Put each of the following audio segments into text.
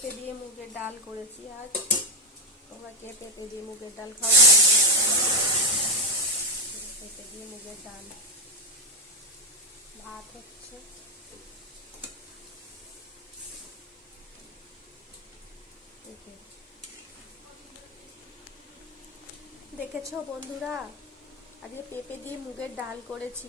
পেঁপে দিয়ে মুগের ডাল করেছি আজ। তোমরা কে পেঁপে দিয়ে মুগের ডাল খাও? পেঁপে দিয়ে মুগের ডাল। ভাত হচ্ছে। দেখে। দেখেছ বন্ধুরা? আজকে পেঁপে দিয়ে মুগের ডাল করেছি।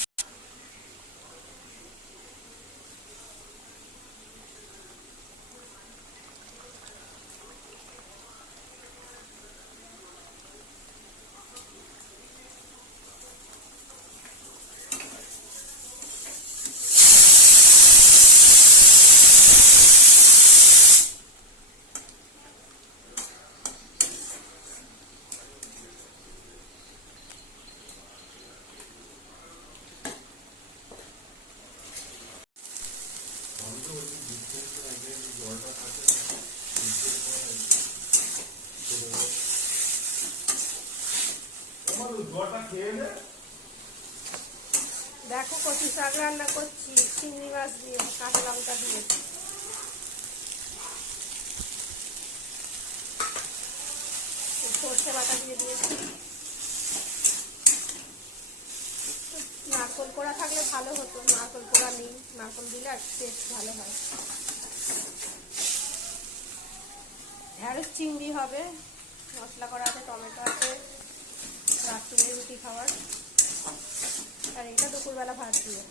দেখো কচি শাক রান্না করছি, চিংড়ি মাছ দিয়ে, কাঁচা লঙ্কা দিয়ে। সর্ষে বাটা দিয়ে দিয়েছি। নারকল কোড়া থাকলে ভালো হতো। নারকল কোড়া নেই, নারকল দিলে আর টেস্ট ভালো হয়। ঢ্যাঁড়স, চিংড়ি হবে, মশলা করা আছে, টমেটো আছে রাত্রে রুটি খাওয়ার। আর এটা দুপুরবেলা ভাত দিয়ে।